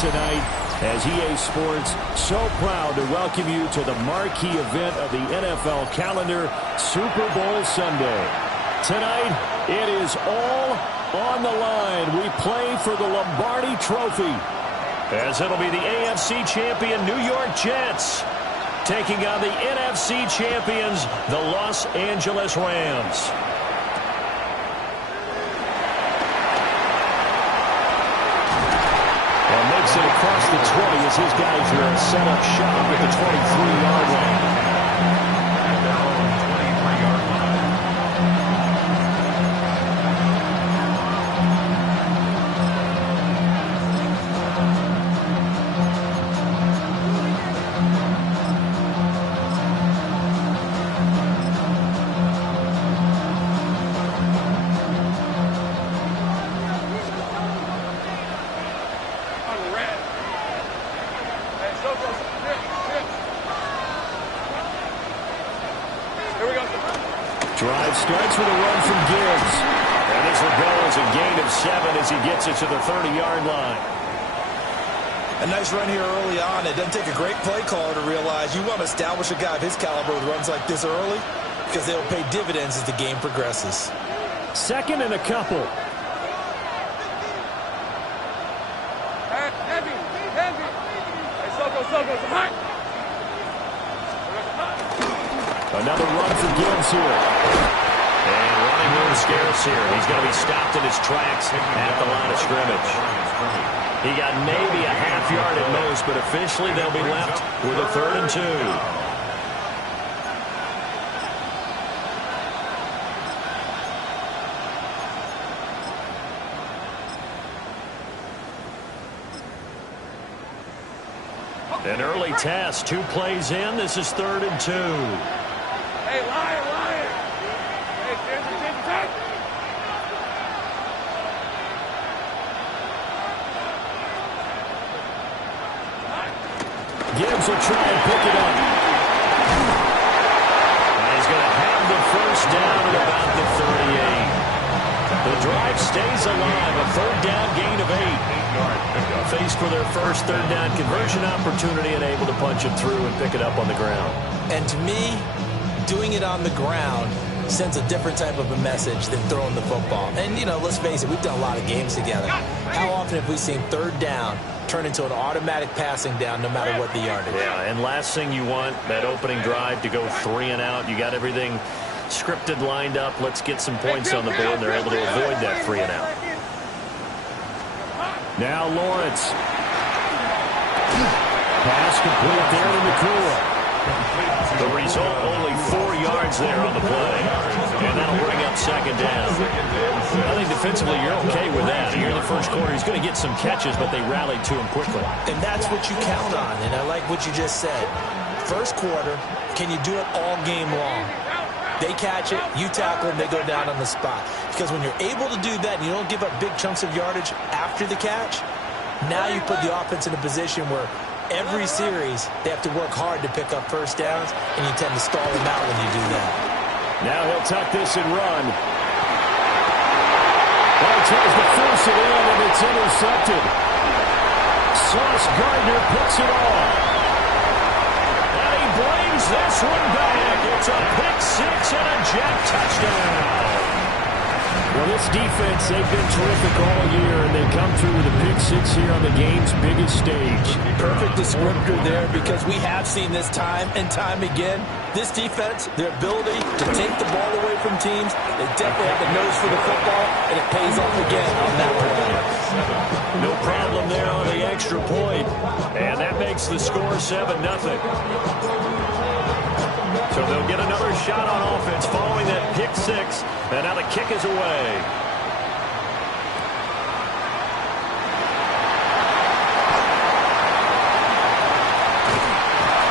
tonight as EA Sports so proud to welcome you to the marquee event of the NFL calendar, Super Bowl Sunday. Tonight, it is all on the line. We play for the Lombardi Trophy, as it'll be the AFC champion New York Jets taking on the NFC champions, the Los Angeles Rams. Makes it across the 20 as his guys are set up shop at the 23-yard line. Drive starts with a run from Gibbs. And this will go as a gain of 7 as he gets it to the 30-yard line. A nice run here early on. It doesn't take a great play caller to realize you want to establish a guy of his caliber with runs like this early because they'll pay dividends as the game progresses. Second and a couple. Heavy. Hey, Soulja. Another run for Gibbs here. And running room scarce here. He's going to be stopped in his tracks at the line of scrimmage. He got maybe a half yard at most, but officially they'll be left with a 3rd and 2. An early test, 2 plays in. This is 3rd and 2. Hey, lion. Hey, Gibbs. Gibbs will try and pick it up. And he's going to have the first down at about the 38. The drive stays alive. A 3rd down gain of 8. Faced for their first 3rd down conversion opportunity and able to punch it through and pick it up on the ground. And to me, doing it on the ground sends a different type of a message than throwing the football. And, you know, let's face it, we've done a lot of games together. How often have we seen 3rd down turn into an automatic passing down no matter what the yardage? Yeah, and last thing you want, that opening drive to go 3 and out. You got everything scripted, lined up. Let's get some points on the board, and they're able to avoid that 3 and out. Now Lawrence. Pass complete there to McCool. The result, only 4 yards there on the play. And that'll bring up 2nd down. I think defensively you're okay with that. Here in the first quarter, he's going to get some catches, but they rallied to him quickly. And that's what you count on, and I like what you just said. First quarter, can you do it all game long? They catch it, you tackle them, they go down on the spot. Because when you're able to do that and you don't give up big chunks of yardage after the catch, now you put the offense in a position where every series they have to work hard to pick up first downs, and you tend to stall them out when you do that. Now he'll tuck this and run. Well, he tries to force it in, and it's intercepted. Sauce Gardner picks it off. And he brings this one back. It's a pick-6 and a Jet touchdown. Well, this defense, they've been terrific all year, and they come through with a pick-6 here on the game's biggest stage. Perfect descriptor there, because we have seen this time and time again. This defense, their ability to take the ball away from teams, they definitely have a nose for the football, and it pays off again on that play. No problem there on the extra point, and that makes the score 7-0. So they'll get another shot on offense following that pick-6, and now the kick is away.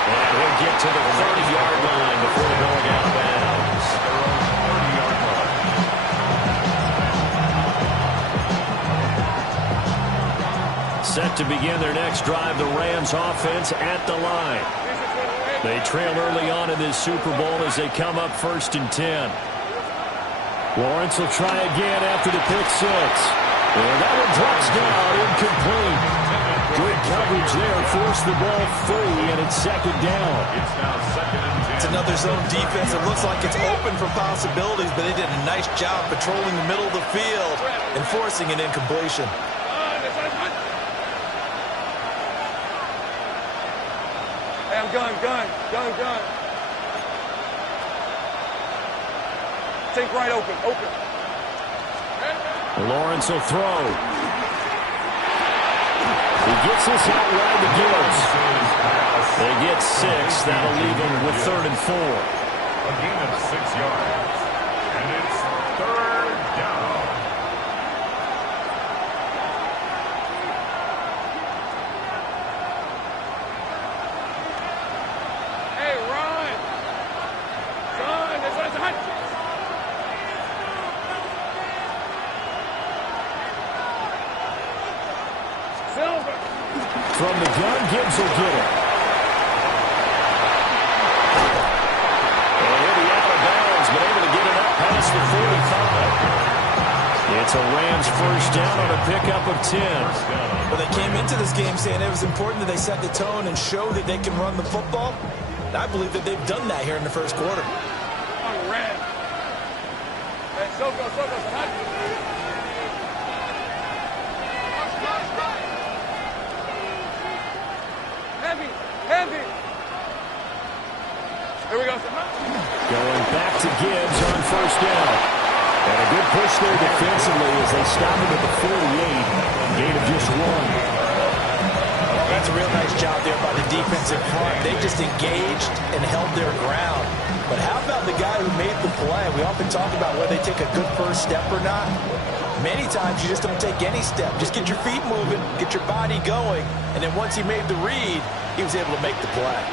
And he'll get to the 30-yard line before going out of bounds. Set to begin their next drive, the Rams offense at the line. They trail early on in this Super Bowl as they come up 1st and 10. Lawrence will try again after the pick-6. And that one drops down, incomplete. Good yardage there, forced the ball free, and it's second down. It's now 2nd and 10. It's another zone defense. It looks like it's open for possibilities, but they did a nice job patrolling the middle of the field and forcing an incompletion. Hey, I'm gun. Take right open. Lawrence will throw. He gets this out wide to Gibbs. They get 6. That'll leave him with 3rd and 4. A gain of 6 yards. And it's 3rd down. Hey, run! Run! It's hot! Silver! From the gun, Gibbs will get it. And he'll be out of bounds, but able to get it up past the 45. It's a Rams first down on a pickup of 10. Well, they came into this game saying it was important that they set the tone and show that they can run the football. And I believe that they've done that here in the first quarter. On red. Hey, Soulja, hot! Heavy. Here we go. Going back to Gibbs on first down. And a good push there defensively as they stop him at the 48. Gain of just 1. That's a real nice job there by the defensive front. They just engaged and held their ground. But how about the guy who made the play? We often talk about whether they take a good first step or not. Many times you just don't take any step. Just get your feet moving, get your body going, and then once he made the read, he was able to make the play.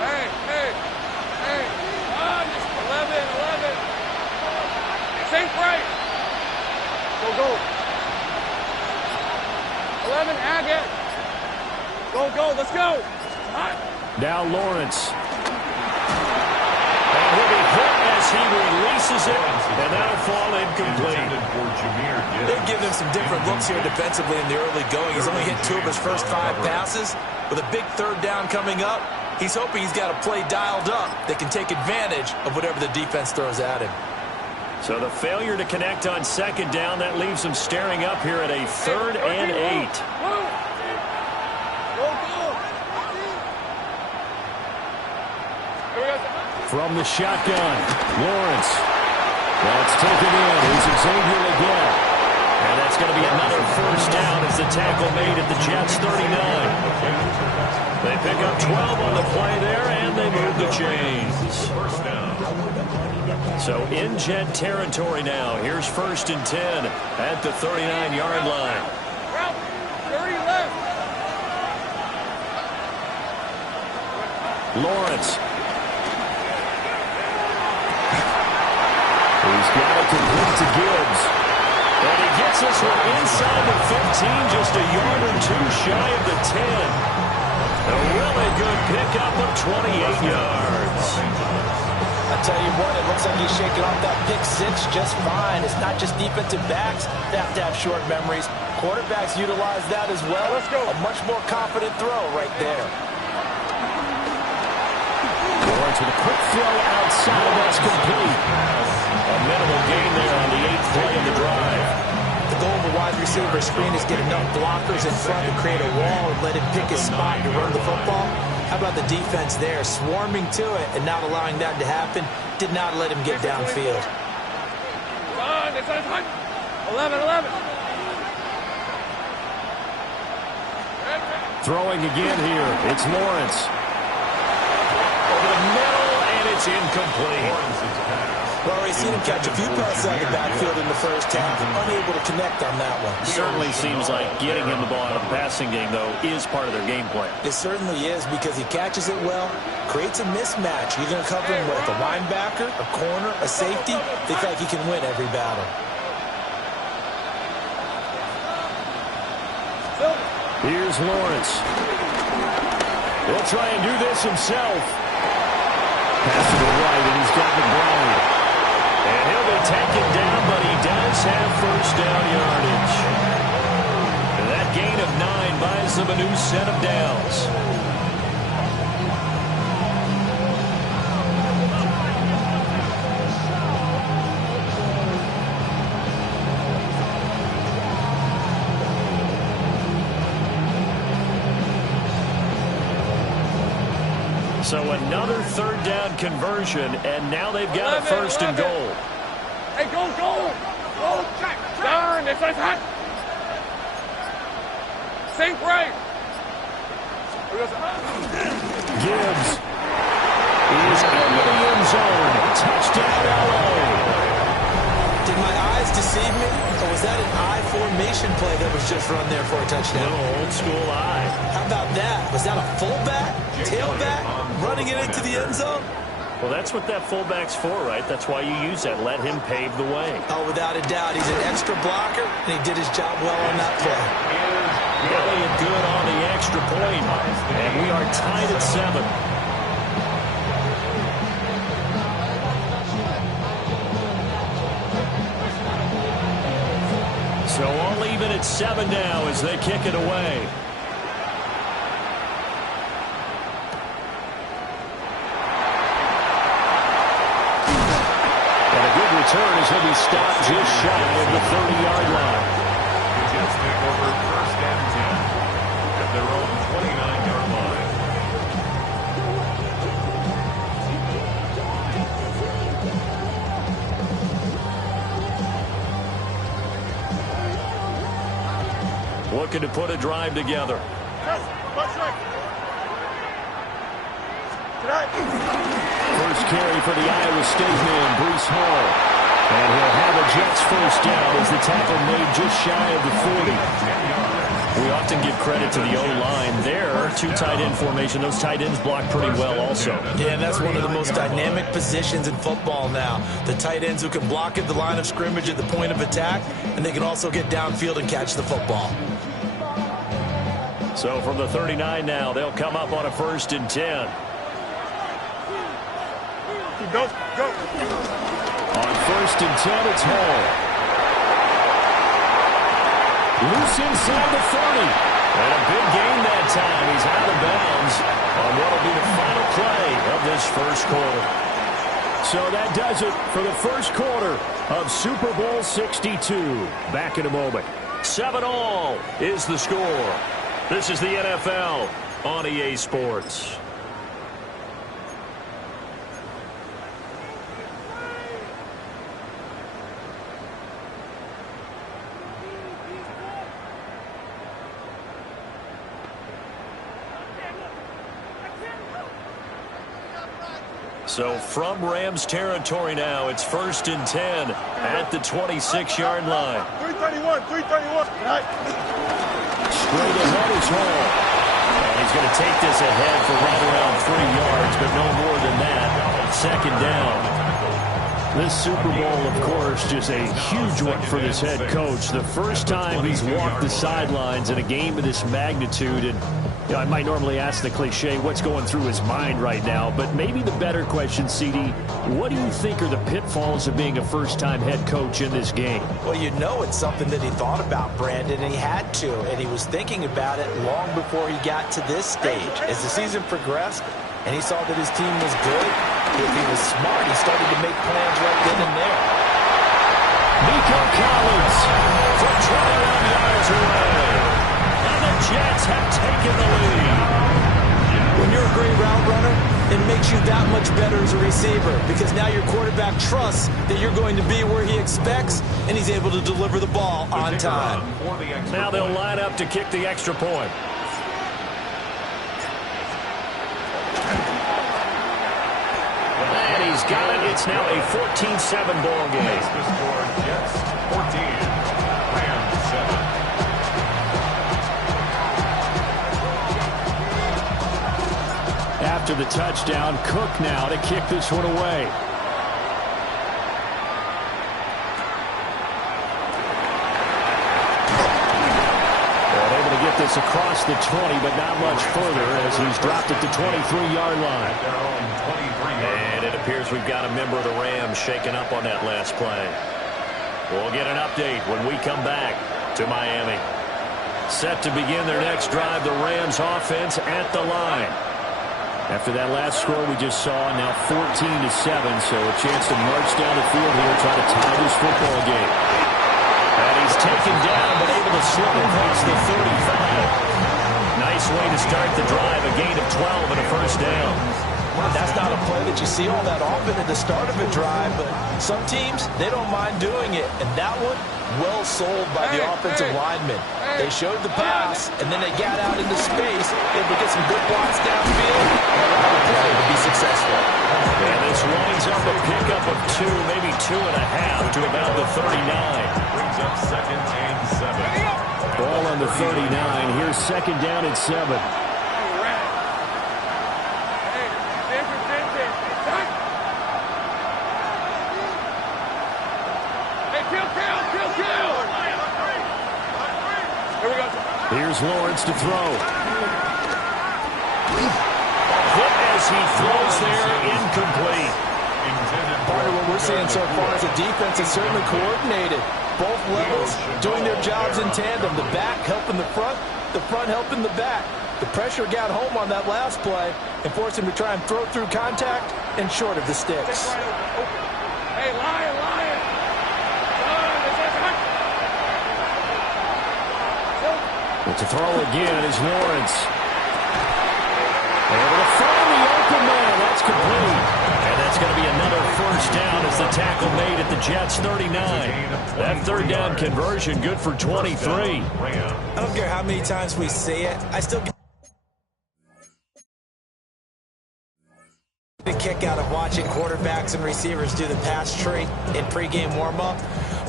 Hey. Just 11. Safe right. Go. 11, Agate. Go, let's go. Hot. Now Lawrence. And he'll be hit as he releases it, and that'll fall incomplete. They've given him some different looks here defensively in the early going. He's only hit 2 of his first 5 passes. With a big 3rd down coming up, he's hoping he's got a play dialed up that can take advantage of whatever the defense throws at him. So the failure to connect on 2nd down, that leaves him staring up here at a 3rd and 8. From the shotgun, Lawrence. That's taken in. Here's Xavier again. And that's going to be another first down as the tackle made at the Jets' 39. They pick up 12 on the play there, and they move the chains. So in Jet territory now. Here's 1st and 10 at the 39-yard line. 30 left. Lawrence. He's got it complete to Gibbs. And he gets this one inside the 15, just a yard or 2 shy of the 10. A really good pickup of 28 yards. I tell you what, it looks like he's shaking off that pick 6 just fine. It's not just defensive backs that have to have short memories. Quarterbacks utilize that as well. Let's go. A much more confident throw right there. Lawrence with a quick throw outside. That's complete. A minimal gain there on the 8th play of the drive. The goal of a wide receiver screen is get enough blockers in front to create a wall and let him pick his spot to run the football. How about the defense there, swarming to it and not allowing that to happen? Did not let him get downfield. 11. Throwing again here. It's Lawrence. Over the middle, and it's incomplete. Well, we've seen him catch a few passes out of the backfield in the first half, unable to connect on that one. Certainly seems like getting him the ball out of the passing game, though, is part of their game plan. It certainly is because he catches it well, creates a mismatch. You're going to cover him with a linebacker, a corner, a safety. They feel like he can win every battle. Here's Lawrence. He'll try and do this himself. Pass to the right, and he's got McBride. And he'll be taken down, but he does have first down yardage. And that gain of 9 buys them a new set of downs. So another third down conversion, and now they've got a first and goal. Hey, go! Go, check! Darn, it's hot! Sink right! Gibbs is into the end zone. Touchdown, LA. Did my eyes deceive me, or was that an I formation play that was just run there for a touchdown? No, old school eye. How about that? Was that a fullback, tailback, running it into the end zone? Well, that's what that fullback's for, right? That's why you use that. Let him pave the way. Oh, without a doubt. He's an extra blocker, and he did his job well on that play. Elliott good on the extra point, and we are tied at 7. So all even at 7 now as they kick it away. And a good return as he'll be stopped just shy of the 30-yard line. The Jets take over first and 10 at their own 29-yard line. Looking to put a drive together. First carry for the Iowa State man, Breece Hall. And he'll have a Jets first down as the tackle made just shy of the 40. We often give credit to the O-line there. 2 tight end formation. Those tight ends block pretty well also. Yeah, and that's one of the most dynamic positions in football now. The tight ends who can block at the line of scrimmage at the point of attack, and they can also get downfield and catch the football. So from the 39 now, they'll come up on a first and 10. Go! On first and 10, it's Hall. Loose inside the 30. And a big gain that time. He's out of bounds on what will be the final play of this first quarter. So that does it for the first quarter of Super Bowl 62. Back in a moment. 7-all is the score. This is the NFL on EA Sports. So from Rams territory now, it's first and 10 at the 26-yard line. 331. Straight ahead is Hall. And he's going to take this ahead for right around 3 yards, but no more than that. Second down. This Super Bowl, of course, just a huge one for this head coach. The first time he's walked the sidelines in a game of this magnitude. And you know, I might normally ask the cliche, what's going through his mind right now? But maybe the better question, CD, what do you think are the pitfalls of being a first-time head coach in this game? Well, you know it's something that he thought about, Brandon, and he had to. And he was thinking about it long before he got to this stage. As the season progressed and he saw that his team was good, if he was smart, he started to make plans right then and there. Nico Collins from 21 yards away. And the Jets have taken the lead. When you're a great route runner, it makes you that much better as a receiver because now your quarterback trusts that you're going to be where he expects, and he's able to deliver the ball on time. Now they'll line up to kick the extra point. And he's got it. It's now a 14-7 ball game. The score, Jets 14, Rams 7. After the touchdown, Cook now to kick this one away. Well, able to get this across the 20, but not much further as he's dropped at the 23-yard line. And it appears we've got a member of the Rams shaken up on that last play. We'll get an update when we come back to Miami. Set to begin their next drive, the Rams offense at the line. After that last score we just saw, now 14-7, so a chance to march down the field here, try to tie this football game. And he's taken down, but able to slip across the 35. Nice way to start the drive, a gain of 12 and a first down. That's not a play that you see all that often at the start of a drive, but some teams, they don't mind doing it. And that one, well sold by the offensive lineman. They showed the pass, and then they got out into space, able to get some good blocks downfield, and allow the play to be successful. And this winds up a pickup of 2, maybe 2.5 to about the 39. Brings up 2nd and 7. Ball on the 39. Here's 2nd down and 7. Here's Lawrence to throw. Hit as he throws there, incomplete. Part of what we're seeing so far is the defense is certainly coordinated. Both levels doing their jobs in tandem. The back helping the front helping the back. The pressure got home on that last play and forced him to try and throw through contact and short of the sticks. Hey, Lion! But to throw again is Lawrence. Able to find the open man. That's complete. And that's going to be another first down as the tackle made at the Jets' 39. That 3rd down conversion good for 23. I don't care how many times we see it. I still get a kick out of watching quarterbacks and receivers do the pass tree in pregame warm-up.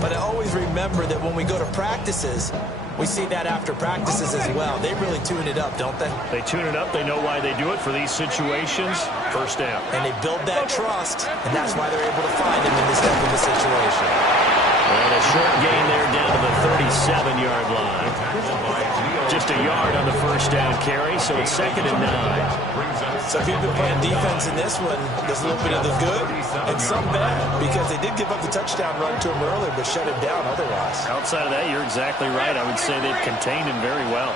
But I always remember that when we go to practices, we see that after practices as well. They really tune it up, don't they? They tune it up. They know why they do it for these situations. First down. And they build that trust, and that's why they're able to find him in this type of a situation. And a short gain there down to the 37-yard line. Just a yard on the first down carry, so it's 2nd and 9. So if you've been playing defense in this one, there's a little bit of the good and some bad, because they did give up the touchdown run to him earlier, but shut him down otherwise. Outside of that, you're exactly right. I would say they've contained him very well.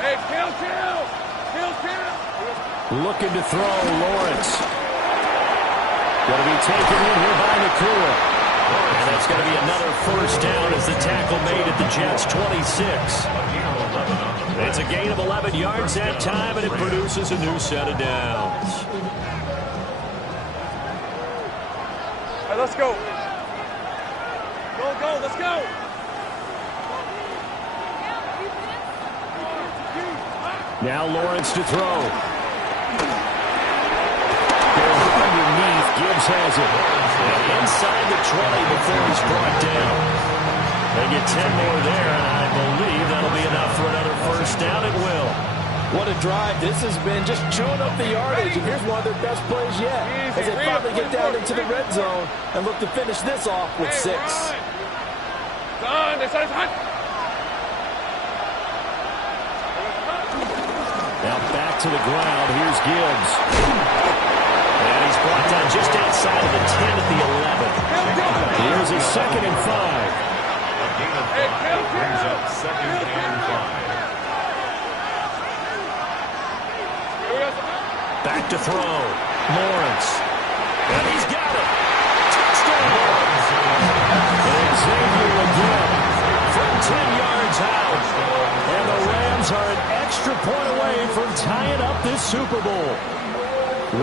Hey, kill! Looking to throw, Lawrence. Going to be taken in here by Nakua. And that's going to be another first down as the tackle made at the Jets' 26. It's a gain of 11 yards that time, and it produces a new set of downs. Hey, let's go. Go, let's go. Now Lawrence to throw. Underneath, Gibbs has it. And inside the 20 before he's brought down. They get 10 more there, and I believe that'll be enough for another first down. It will. What a drive this has been, just chewing up the yardage, and here's one of their best plays yet, as they finally get down into the red zone and look to finish this off with 6. Now back to the ground. Here's Gibbs. And he's brought down just outside of the 10 at the 11. Here's a 2nd and 5. Brings up 2nd and 5. Back to throw. Lawrence. And he's got it. Touchdown. And Xavier again from 10 yards out. And the Rams are an extra point away from tying up this Super Bowl.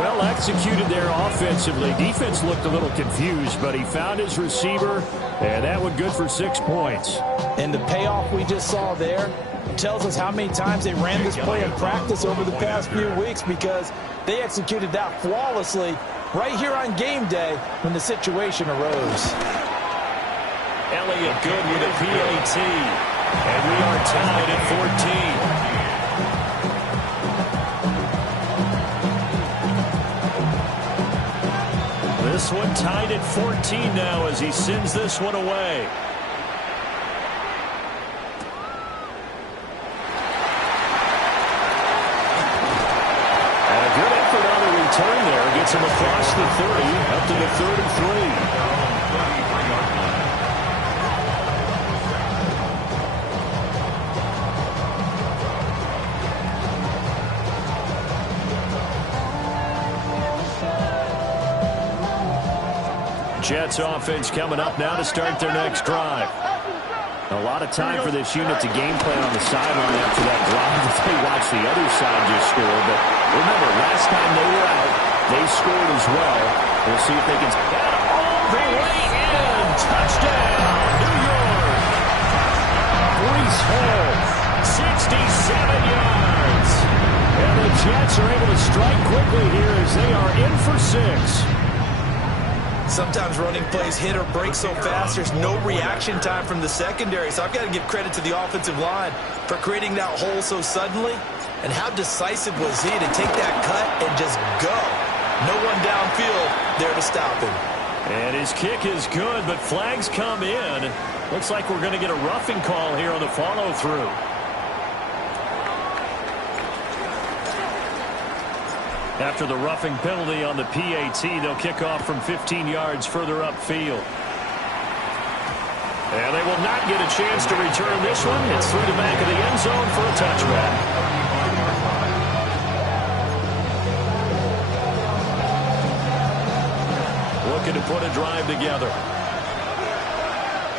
Well executed there offensively. Defense looked a little confused, but he found his receiver, and that one good for 6 points. And the payoff we just saw there tells us how many times they ran this play in practice over the past few weeks, because they executed that flawlessly right here on game day when the situation arose. Elliott good with a PAT, and we are tied at 14. This one tied at 14 now as he sends this one away. And a good effort on the return there. Gets him across the 30, up to the 33. Jets offense coming up now to start their next drive. A lot of time for this unit to game plan on the sideline after that drive as they watch the other side just score. But remember, last time they were out, they scored as well. We'll see if they can get all the way in. Touchdown, New York. Breece Hall, 67 yards. And the Jets are able to strike quickly here as they are in for 6. Sometimes running plays hit or break so fast, there's no reaction time from the secondary. So I've got to give credit to the offensive line for creating that hole so suddenly. And how decisive was he to take that cut and just go? No one downfield there to stop him. And his kick is good, but flags come in. Looks like we're going to get a roughing call here on the follow-through. After the roughing penalty on the PAT, they'll kick off from 15 yards further upfield. And they will not get a chance to return this one. It's through the back of the end zone for a touchback. Looking to put a drive together.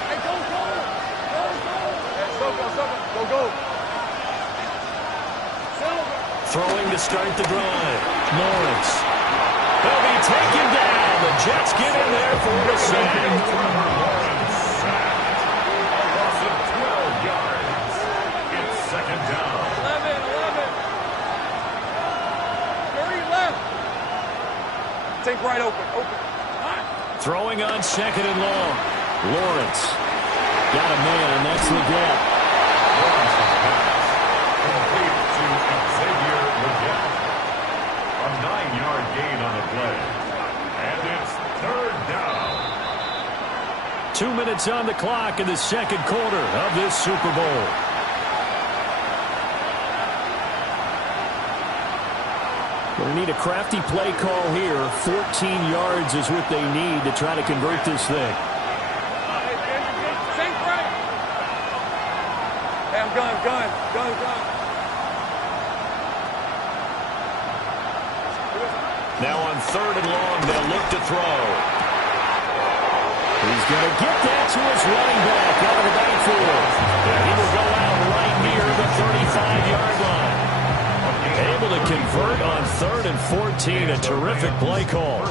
Hey, go. Throwing to start the drive. Lawrence. He'll be taken down. The Jets get in there for the sack. Lawrence sacked. A loss of 12 yards. It's second down. 11. Hurry left. Take right open. Throwing on second and long. Lawrence. Got a man. That's the gap. A 9-yard gain on the play. And it's third down. 2 minutes on the clock in the second quarter of this Super Bowl. Going to need a crafty play call here. 14 yards is what they need to try to convert this thing. Think right. Hey, I'm gun. Now on third and long, they'll look to throw. He's going to get that to his running back out of the backfield. And he will go out right near the 35-yard line. Able to convert on third and 14. A terrific play call.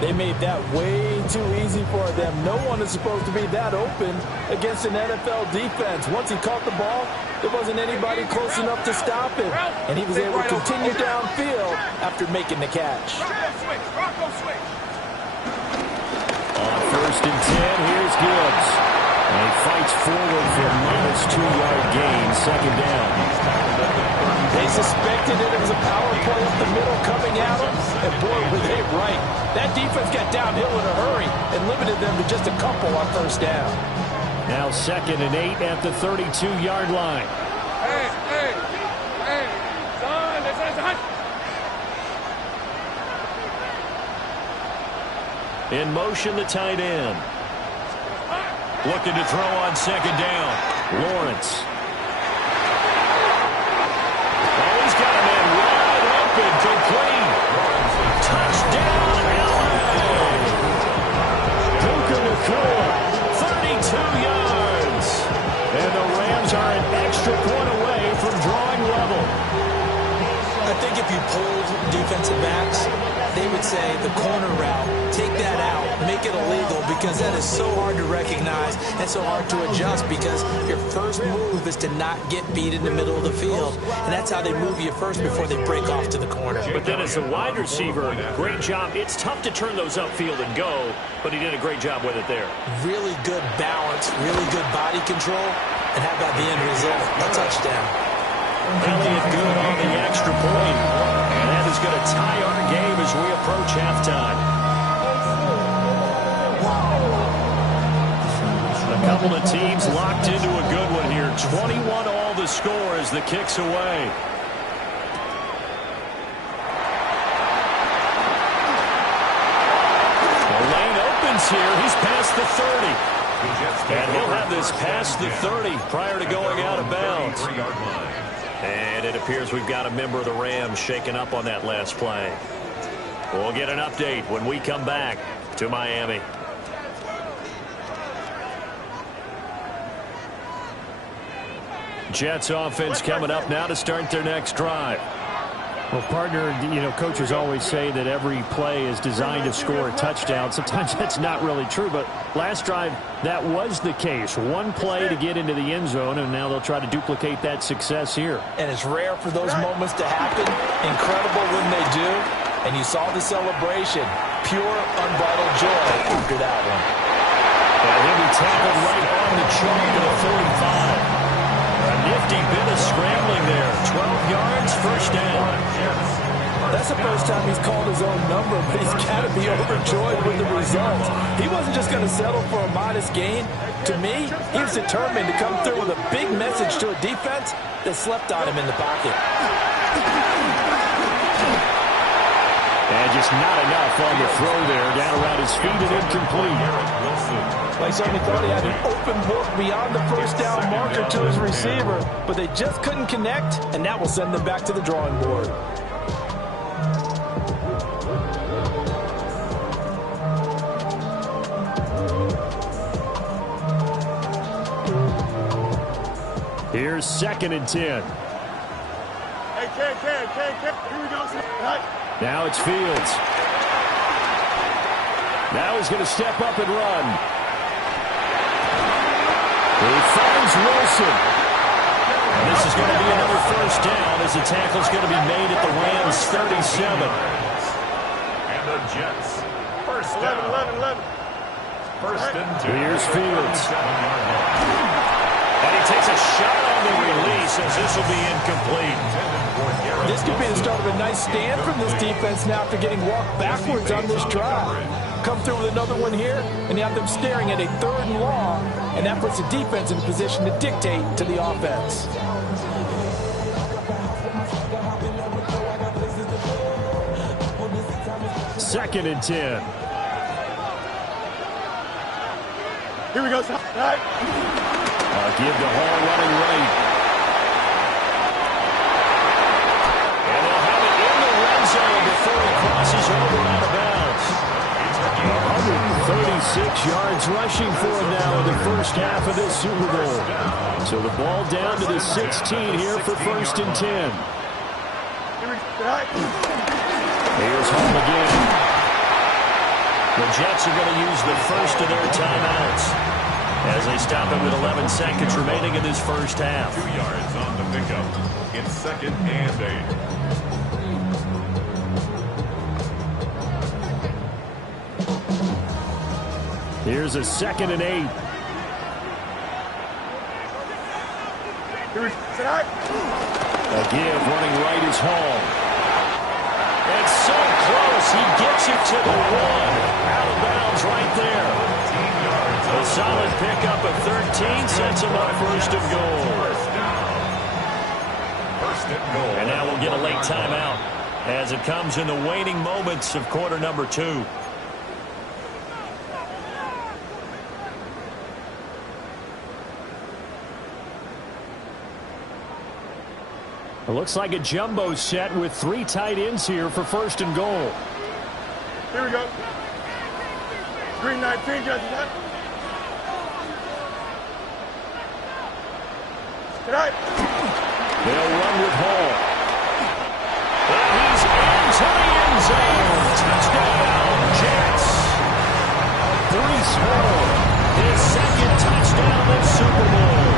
They made that way too easy for them. No one is supposed to be that open against an NFL defense. Once he caught the ball, there wasn't anybody close enough to stop him. And he was able to continue downfield after making the catch. On first and 10, here's Gibbs. And he fights forward for a minus 2-yard gain, second down. They suspected it was a power play up the middle coming at them, and boy, were they right. That defense got downhill in a hurry and limited them to just a couple on first down. Now second and 8 at the 32-yard line. Hey, son, that's hot. In motion, the tight end. Looking to throw on second down. Lawrence. Oh, he's got a man wide open, complete. Touchdown, LA. Puka Nacua, 32 yards. And the Rams are an extra point away from drawing level. I think if you polled defensive backs, they would say the corner route, take that out, make it illegal, because that is so hard to recognize and so hard to adjust, because your first move is to not get beat in the middle of the field. And that's how they move you first before they break off to the corner. But then as a wide receiver, great job. It's tough to turn those upfield and go, but he did a great job with it there. Really good balance, really good body control, and how about the end result? A touchdown. Elliott good on the extra point. And that is going to tie our game as we approach halftime. A couple of teams locked into a good one here. 21-all the score as the kick's away. The lane opens here. He's past the 30. And he'll have this past the 30 prior to going out of bounds. And it appears we've got a member of the Rams shaken up on that last play. We'll get an update when we come back to Miami. Jets offense coming up now to start their next drive. Well, partner, coaches always say that every play is designed to score a touchdown. Sometimes that's not really true, but last drive, that was the case. One play to get into the end zone, and now they'll try to duplicate that success here. And it's rare for those moments to happen. Incredible when they do. And you saw the celebration. Pure, unbridled joy after that one. And he'll be tackled right on the chalk to the 45. A nifty bit of scrambling there. 12 yards, first down. That's the first time he's called his own number, but he's got to be overjoyed with the results. He wasn't just going to settle for a modest gain. To me, he was determined to come through with a big message to a defense that slept on him in the pocket. And just not enough on the throw there. Down around his feet and incomplete. Well, he certainly thought he had an open book beyond the first down marker to his receiver, but they just couldn't connect, and that will send them back to the drawing board. Here's 2nd and 10. Hey, Ken. Here we go. Now it's Fields. Now he's going to step up and run. He finds Wilson. And this is going to be another first down as the tackle's going to be made at the Rams' 37. And the Jets, first down. 11. First and 10. Here's Fields. And he takes a shot on the release as this will be incomplete. This could be the start of a nice stand from this defense now after getting walked backwards on this drive. Come through with another one here, and you have them staring at a 3rd and long, and that puts the defense in a position to dictate to the offense. Second and 10. Here we go. Give to Hall running right. And they'll have it in the red zone before he crosses over out of bounds. 136 yards rushing for him now in the first half of this Super Bowl. So the ball down to the 16 here for 1st and 10. Here's Hall again. The Jets are going to use the first of their timeouts as they stop it with 11 seconds remaining in this first half. 2 yards on the pickup. It's 2nd and 8. Here's a 2nd and 8. A give running right is Hall. It's so close. He gets it to the 1. Out of bounds right there. A solid pickup of 13 sets him up first and goal. And now we'll get a late timeout as it comes in the waning moments of quarter number 2. It looks like a jumbo set with 3 tight ends here for 1st and goal. Here we go. Green 19, judges. They'll run with Hall. And he's into the end zone. Touchdown, Jets. Breece Hall, his 2nd touchdown this Super Bowl.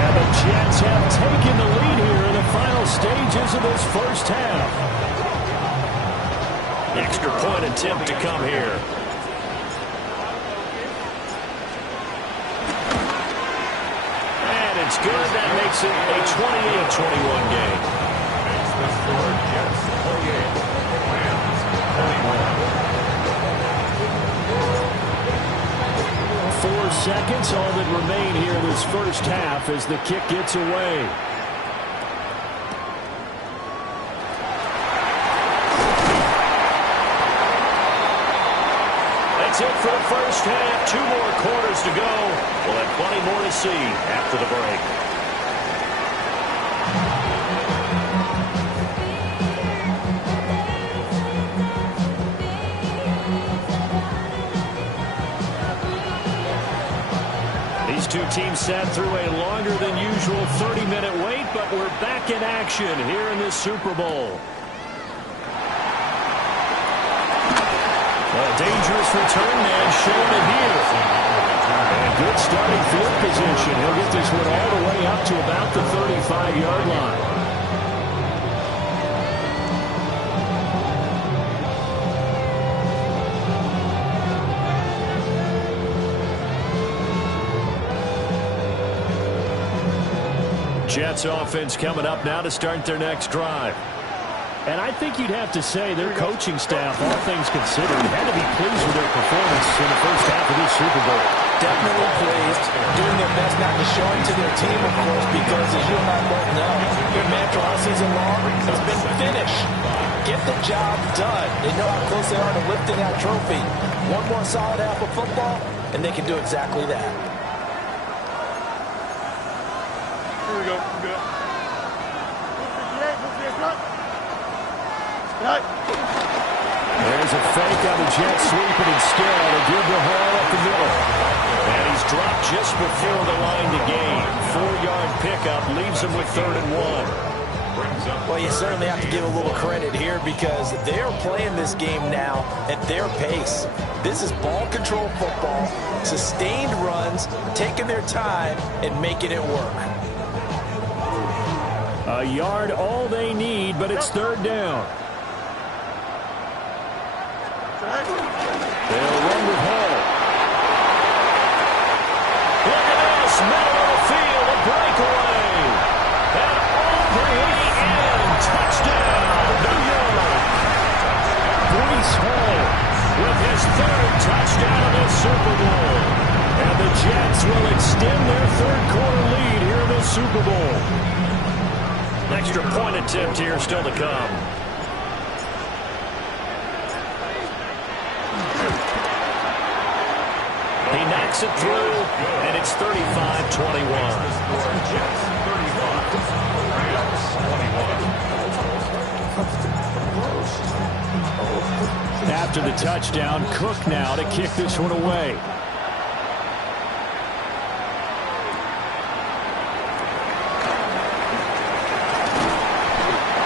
And the Jets have taken the lead here in the final stages of this first half. Extra point attempt to come here. It's good. That makes it a 28-21 game. Makes the score Jets 28, Rams 4 seconds, all that remain here in this first half as the kick gets away. That's it for the first half. 2 more quarters to go. We'll have plenty more to see after the break. These two team sat through a longer than usual 30-minute wait, but we're back in action here in this Super Bowl. A dangerous return man showing it here. And good starting field position. He'll get this one all the way up to about the 35-yard line. Jets offense coming up now to start their next drive. And I think you'd have to say their coaching staff, all things considered, had to be pleased with their performance in the first half of this Super Bowl. Definitely pleased, doing their best not to show it to their team, of course, because as you and I both know, their mantra all season long has been finish. Get the job done. They know how close they are to lifting that trophy. One more solid half of football, and they can do exactly that. Here we go. Good. There's a fake on the Jets sweeping instead. A give to Hall up the middle. And he's dropped just before the line to gain. 4-yard pickup leaves him with 3rd and 1. Well, you certainly have to give a little credit here because they're playing this game now at their pace. This is ball control football, sustained runs, taking their time and making it work. A yard all they need, but it's 3rd down. They'll run with Hall. Look at this, middle of the field, a breakaway. And over the end, touchdown, New York. Breece Hall with his 3rd touchdown of this Super Bowl. And the Jets will extend their 3rd quarter lead here in this Super Bowl. Extra point attempt here still to come. He knocks it through, and it's 35-21. After the touchdown, Cook now to kick this one away.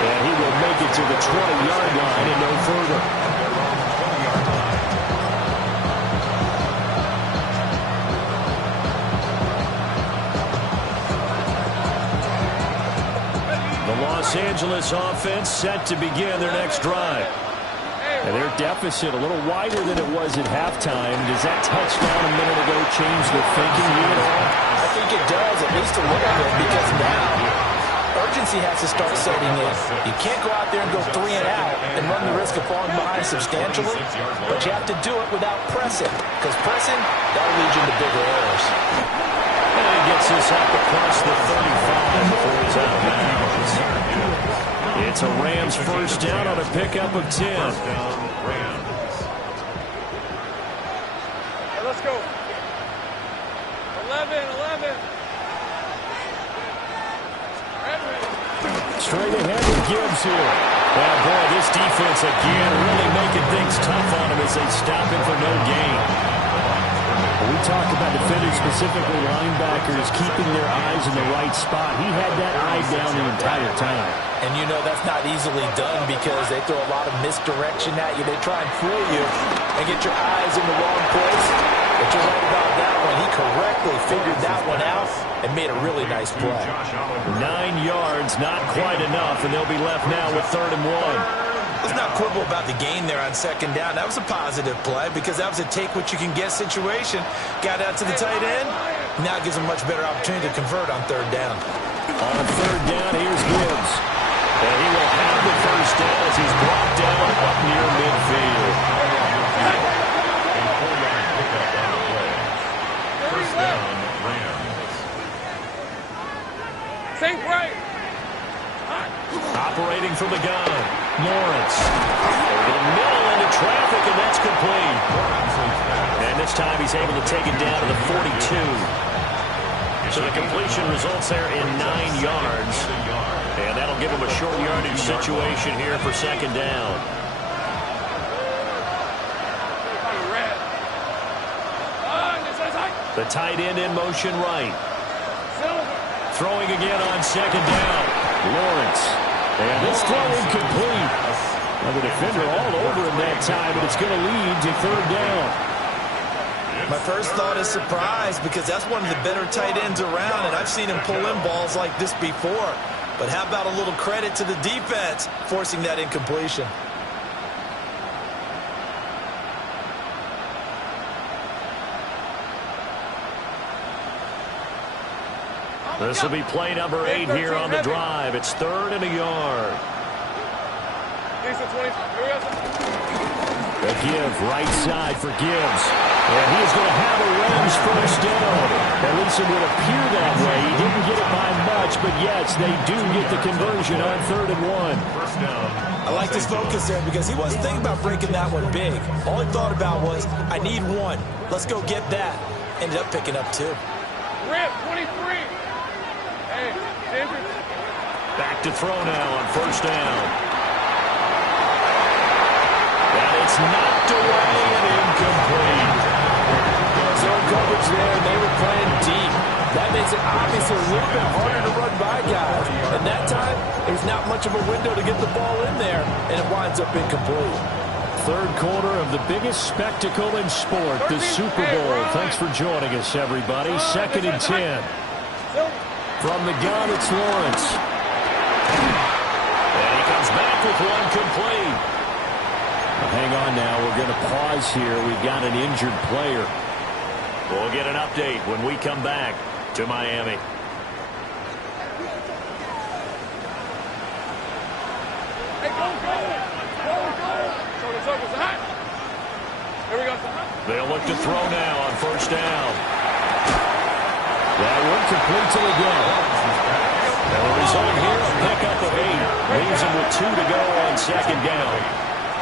And he will make it to the 20-yard line and no further. Los Angeles offense set to begin their next drive. And their deficit a little wider than it was at halftime. Does that touchdown a minute ago change their thinking here at all? I think it does, at least a little bit, because now urgency has to start setting in. You can't go out there and go 3 and out and run the risk of falling behind substantially, but you have to do it without pressing, because pressing, that'll lead you into bigger errors. And he gets this up across the 35 before he's out of bounds. It's a Rams first down on a pickup of 10. Yeah, let's go. 11. Straight ahead with Gibbs here. Well, boy, this defense again really making things tough on him as they stop him for no gain. We talk about defenders, specifically linebackers, keeping their eyes in the right spot. He had that eye down the entire time. And you know that's not easily done because they throw a lot of misdirection at you. They try and fool you and get your eyes in the wrong place. But you're right about that one. He correctly figured that one out and made a really nice play. 9 yards, not quite enough, and they'll be left now with 3rd and 1. Let's not quibble about the gain there on 2nd down. That was a positive play because that was a take-what-you-can-get situation. Got out to the tight end. Now it gives them a much better opportunity to convert on 3rd down. On 3rd down, here's Gibbs. And he will have the first down as he's brought down up near midfield. First down, Rams. Think right. Operating from the gun, Lawrence. Over the middle into traffic, and that's complete. And this time he's able to take it down to the 42. So the completion results there in 9 yards. And that'll give him a short yardage situation here for 2nd down. The tight end in motion right. Throwing again on second down. Lawrence. And this throw incomplete. Well, the defender all over him that time, but it's going to lead to third down. My first thought is surprise because that's one of the better tight ends around, and I've seen him pull in balls like this before. But how about a little credit to the defense forcing that incompletion? This will be play number 8 here on the drive. It's 3rd and a yard. A give right side for Gibbs. And he is going to have a Rams first down. At least it would appear that way. He didn't get it by much, but yes, they do get the conversion on 3rd and 1. First down. I like his focus there because he wasn't thinking about breaking that one big. All he thought about was, I need one. Let's go get that. Ended up picking up 2. Rip, 23. Hey, Back to throw now on first down. And it's knocked away and incomplete. Zone coverage there, they were playing deep. That makes it obviously a little bit harder to run by guys. And that time, there's not much of a window to get the ball in there, and it winds up incomplete. Third quarter of the biggest spectacle in sport, the Super Bowl. Thanks for joining us, everybody. 2nd and 10. From the gun, it's Lawrence. And he comes back with one complete. Hang on now. We're going to pause here. We've got an injured player. We'll get an update when we come back to Miami. Hey, go. Circle's hot. Here we go. They'll look to throw now on first down. That one complete to the gun. And the result here, a pickup of 8. Leaves him with 2 to go on second down.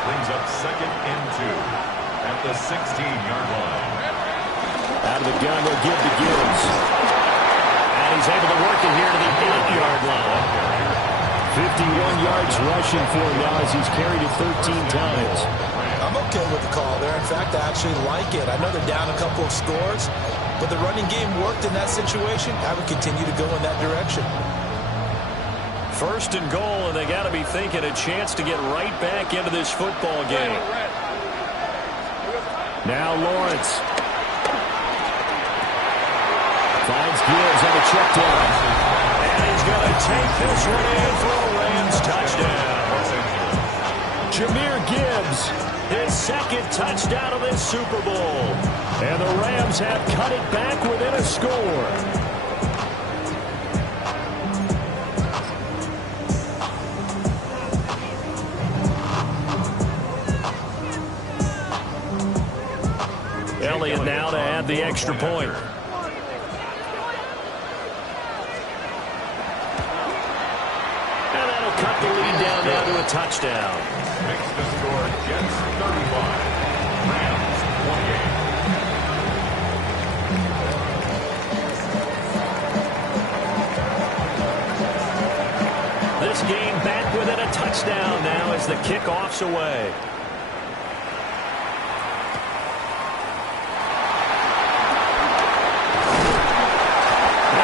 Brings up 2nd and 2 at the 16-yard line. Out of the gun, they'll give to Gibbs. And he's able to work it here to the 8-yard line. 51 yards rushing for him now as he's carried it 13 times. I'm okay with the call there. In fact, I actually like it. I know they're down a couple of scores, but the running game worked in that situation. I would continue to go in that direction. 1st and goal, and they got to be thinking a chance to get right back into this football game. Now Lawrence. Finds Gibbs on the check down. And he's going to take this one in for a Rams touchdown. Jahmyr Gibbs, His 2nd touchdown of this Super Bowl. and the Rams have cut it back within a score. Elliott now to add the extra point. And that'll cut the lead down now to a touchdown. Makes the score Jets 35. Rams 28. This game back within a touchdown now as the kickoff's away.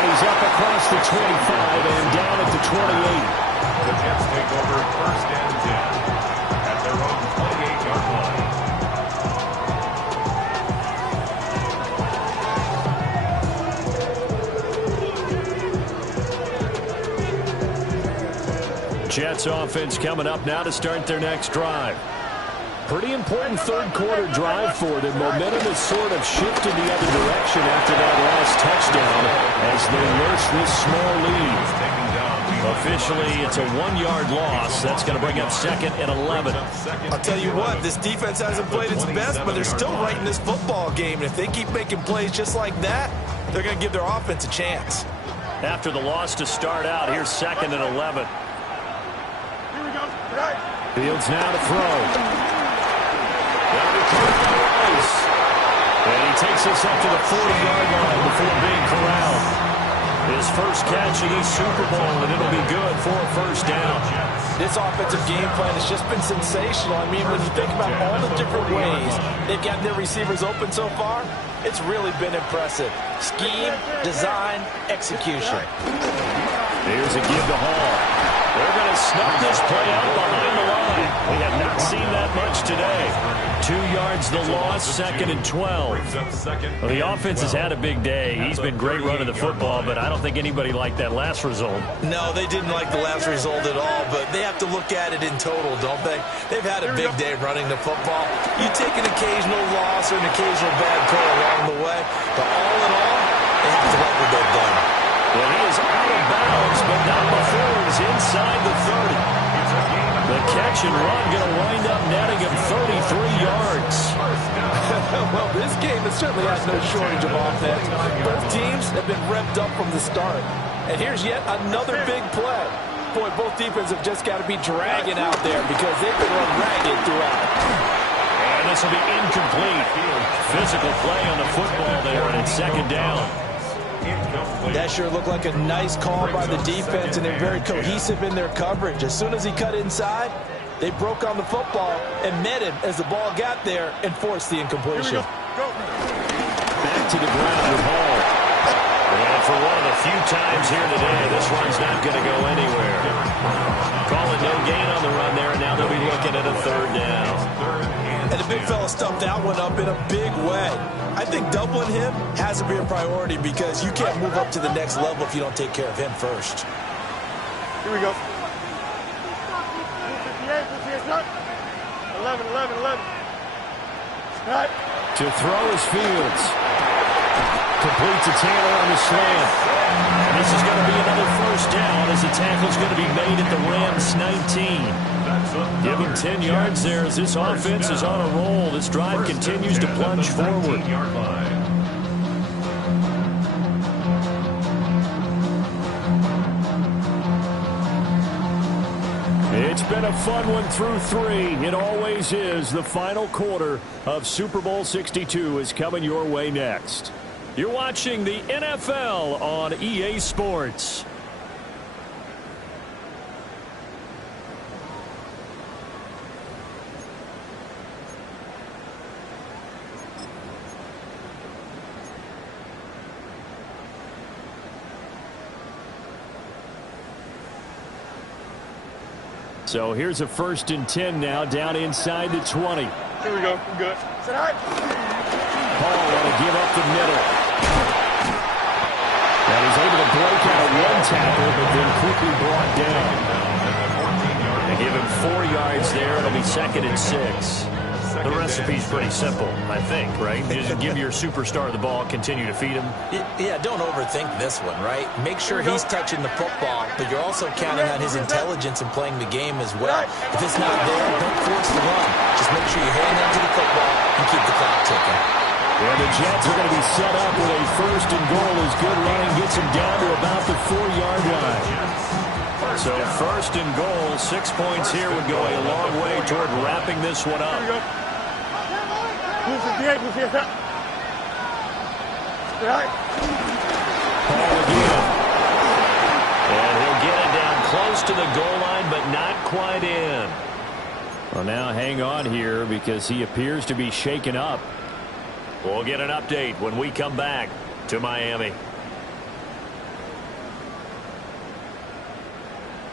He's up across the 25 and down at the 28. The Jets take over 1st and 10 at their own 28-yard line. Jets offense coming up now to start their next drive. Pretty important third quarter drive for them. Momentum has sort of shifted the other direction after that last touchdown as they nurse this small lead. Officially, it's a 1-yard loss. That's going to bring up 2nd and 11. I'll tell you what, this defense hasn't played its best, but they're still right in this football game. And if they keep making plays just like that, they're going to give their offense a chance. After the loss to start out, here's 2nd and 11. Fields now to throw. And he takes this up to the 40-yard line before being corralled. His first catch of this Super Bowl, and it'll be good for a first down. This offensive game plan has just been sensational. I mean, when you think about all the different ways they've got their receivers open so far, It's really been impressive. Scheme, design, execution. Here's a give to Hall. They're going to snuff this play out behind the line. We have not seen that much today. 2 yards the loss, 2nd and 12. Well, the offense has had a big day. He's been great running the football, but I don't think anybody liked that last result. No, they didn't like the last result at all, but they have to look at it in total, don't they? They've had a big day running the football. You take an occasional loss or an occasional bad play along the way, but all in all, they have to like what they've done. Well, he is out of bounds, but not before he's inside the 30. The catch and run going to wind up netting him 33 yards. Well, this game has certainly had no shortage of offense. Both teams have been revved up from the start. And here's yet another big play. Boy, both defenses have just got to be dragging out there because they've been run ragged throughout. And this will be incomplete. Physical play on the football there, and it's 2nd down. That sure looked like a nice call by the defense, and they're very cohesive in their coverage. As soon as he cut inside, they broke on the football and met him as the ball got there and forced the incompletion. Back to the ground with Hall. And for one of the few times here today, this run's not going to go anywhere. Calling no gain on the run there, and now they'll be looking at a 3rd down. And the big fella stuffed that one up in a big way. I think doubling him has to be a priority because you can't move up to the next level if you don't take care of him first. Here we go. 11, 11, 11. Snap. To throw is Fields. Completes to Taylor on the slant. And this is going to be another 1st down as the tackle's going to be made at the Rams 19. Give him 10 yards there as this offense is on a roll. This drive continues to plunge forward. It's been a fun one through 3. It always is. The final quarter of Super Bowl 62 is coming your way next. You're watching the NFL on EA Sports. So here's a 1st and 10 now, down inside the 20. Here we go. I'm good. Paul want to give up the middle. And he's able to break out of one tackle, but then quickly brought down. They give him 4 yards there. It'll be 2nd and 6. The recipe's pretty simple, I think, right? Just give your superstar the ball, continue to feed him. Yeah, don't overthink this one, right? Make sure he's touching the football, but you're also counting on his intelligence in playing the game as well. If it's not there, don't force the run. Just make sure you hang on to the football and keep the clock ticking. Yeah, the Jets are going to be set up with a 1st and goal as good running gets him down to about the 4-yard line. So 1st and goal, 6 points here would go a long way toward wrapping this one up. Paul again. And he'll get it down close to the goal line, but not quite in. Well, now hang on here because he appears to be shaken up. We'll get an update when we come back to Miami.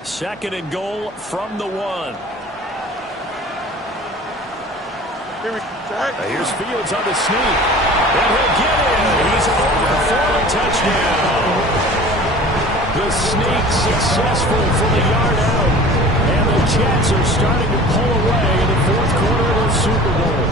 2nd and goal from the 1. Here's Fields on the sneak. And he'll get it. He's over for a touchdown. The sneak successful for the yard out. And the Jets are starting to pull away in the 4th quarter of the Super Bowl.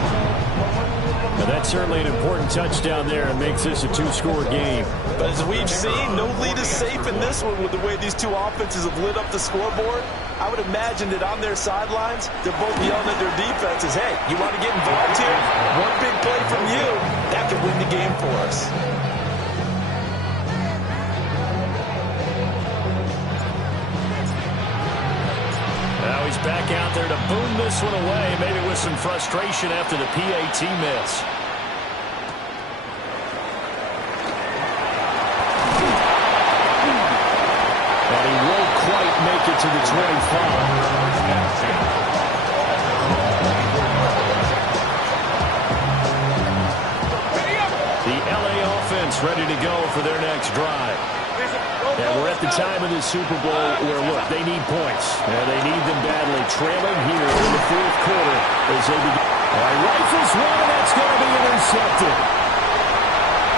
Now that's certainly an important touchdown there and makes this a 2-score game. But as we've seen, no lead is safe in this one with the way these two offenses have lit up the scoreboard. I would imagine that on their sidelines, they're both yelling at their defenses, hey, you want to get involved here? One big play from you, that could win the game for us. Now he's back out there to boom this one away, maybe with some frustration after the PAT miss. And he won't quite make it to the 25. The offense ready to go for their next drive. And we're at the time of this Super Bowl where, look, they need points. They need them badly. Trailing here in the fourth quarter as they begin. All right, rifles one, and that's going to be intercepted.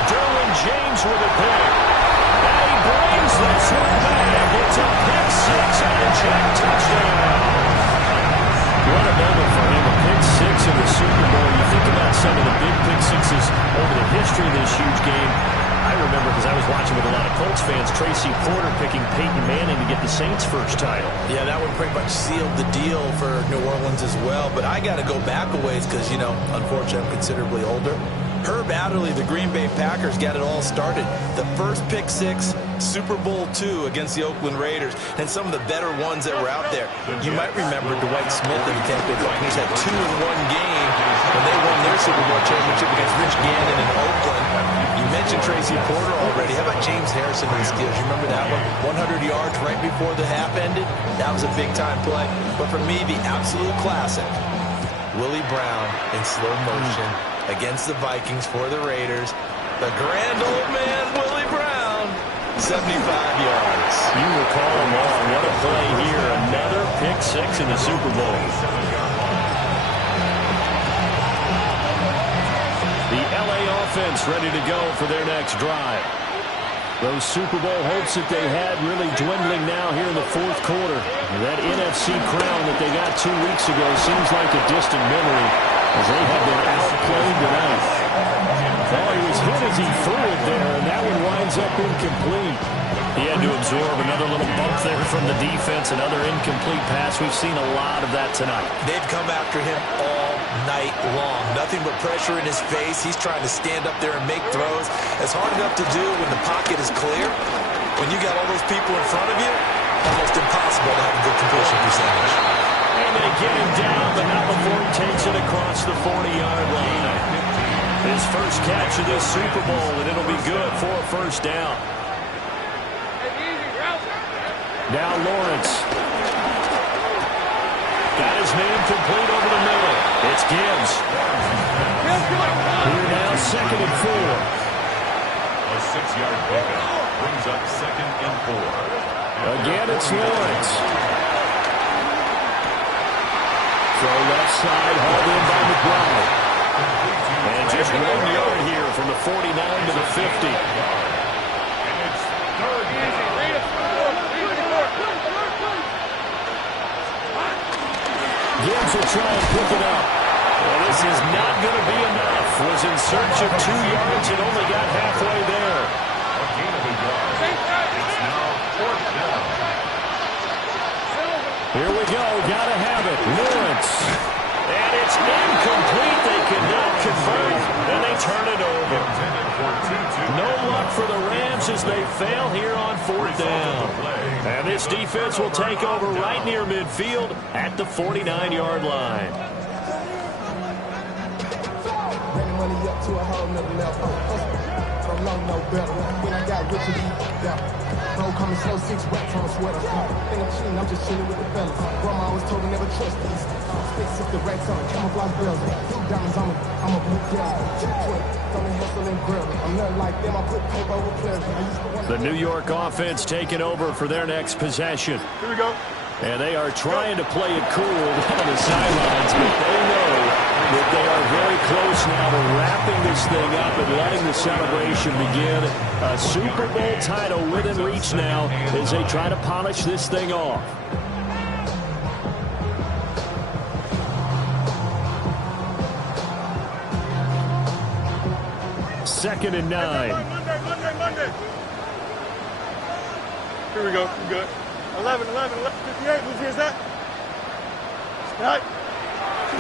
Derwin James with a pick. And he brings this one back. It's a pick six and a check touchdown. What a moment for him, a pick six in the Super Bowl. You think about some of the big pick sixes over the history of this huge game. I remember, because I was watching with a lot of Colts fans, Tracy Porter picking Peyton Manning to get the Saints' first title. Yeah, that one pretty much sealed the deal for New Orleans as well. But I got to go back a ways because, you know, unfortunately I'm considerably older. Herb Adderley, the Green Bay Packers, got it all started. The first pick six, Super Bowl II against the Oakland Raiders, and some of the better ones that were out there. You might remember Dwight Smith and the Tampa Bay Buccaneers had 2 in one game when they won their Super Bowl championship against Rich Gannon in Oakland. You mentioned Tracy Porter already. How about James Harrison with the Steelers? You remember that one? 100 yards right before the half ended? That was a big-time play. But for me, the absolute classic, Willie Brown in slow motion against the Vikings for the Raiders. The grand old man, Willie Brown, 75 yards. You recall them all. What a play here. Another pick six in the Super Bowl. The LA offense ready to go for their next drive. Those Super Bowl hopes that they had really dwindling now here in the fourth quarter. That NFC crown that they got 2 weeks ago seems like a distant memory as they have been outplayed tonight. Oh, he was hit as he threw it there, and that one winds up incomplete. He had to absorb another little bump there from the defense, another incomplete pass. We've seen a lot of that tonight. They've come after him all night long. Nothing but pressure in his face. He's trying to stand up there and make throws. It's hard enough to do when the pocket is clear. When you got all those people in front of you, almost impossible to have a good completion percentage. And they get him down, but not before he takes it across the 40-yard line. His first catch of this Super Bowl, and it'll be good for a first down. Now Lawrence. Got his man complete over the middle. It's Gibbs. Here now, 2nd and 4. A 6-yard pickup brings up 2nd and 4. Again, it's Lawrence. Throw left side, hauled in by McBride. And just 1 yard here from the 49 to the 50. Gibbs will try and pick it up. Well, this is not going to be enough. Was in search of 2 yards and only got halfway there. A gain of a yard. It's now 4th down. Here we go. Got to have it. Lawrence. And it's incomplete. They cannot convert. And they turn it over. No luck for the Rams as they fail here on 4th down. And this defense will take over right near midfield at the 49-yard line. Money up to a whole nother level. Don't know no better. When I got rich and bro, coming slow, 6 racks on a sweater. Think I'm cheating, I'm just chilling with the fellas. Grandma always told me never trust these. Sticks if the racks on, camouflage bells. Blue diamonds on me, I'm a blue devil. Don't hustle and grill. I'm nothing like them, I put paper over pleasure. The New York offense taking over for their next possession. Here we go. And they are trying to play it cool on the sidelines, but they know that they are very close now to wrapping this thing up and letting the celebration begin. A Super Bowl title within reach now as they try to polish this thing off. Second and 9. Monday. Here we go. We're good. 11, 58. Whose is that? Right.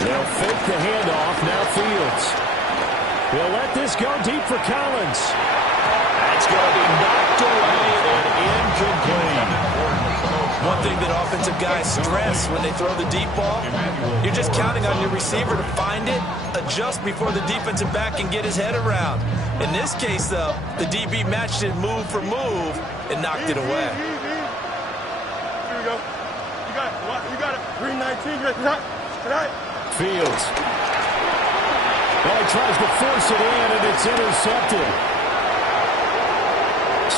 They'll fake the handoff. Now Fields. He'll let this go deep for Collins. That's going to be knocked away and incomplete. One thing that offensive guys stress when they throw the deep ball, you're just counting on your receiver to find it, adjust before the defensive back can get his head around. In this case, though, the DB matched it move for move and knocked it away. Here we go. You got it. 319. Tonight. Fields. Well, he tries to force it in, and it's intercepted.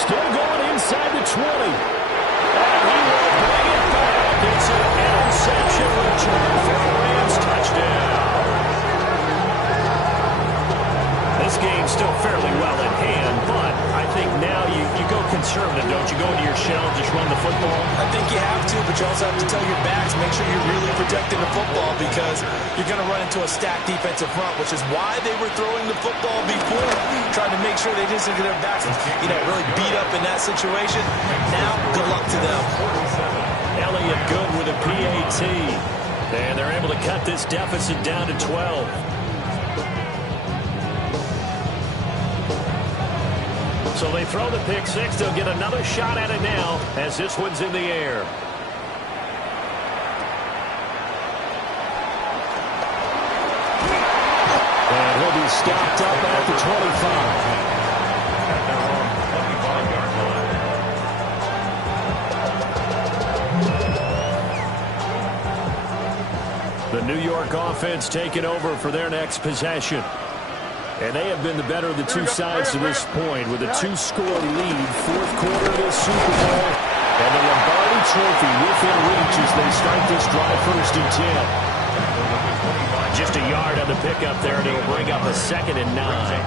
Still going inside the 20. And he will bring it back. It's an interception return for a Rams touchdown. This game's still fairly well in hand, but I think now you go conservative, don't you? Go into your shell and just run the football? I think you have to, but you also have to tell your backs, make sure you're really protecting the football because you're going to run into a stacked defensive front, which is why they were throwing the football before, trying to make sure they didn't get their backs, really beat up in that situation. Now, good luck to them. Elliott good with a PAT. And they're able to cut this deficit down to 12. So they throw the pick six. They'll get another shot at it now as this one's in the air. And he'll be stopped up at the 25. The New York offense taking over for their next possession. And they have been the better of the two sides to this point with a 2-score lead. Fourth quarter of this Super Bowl. And the Lombardi Trophy within reach as they start this drive, 1st and 10. Just a yard on the pickup there, and it'll bring up a 2nd and 9.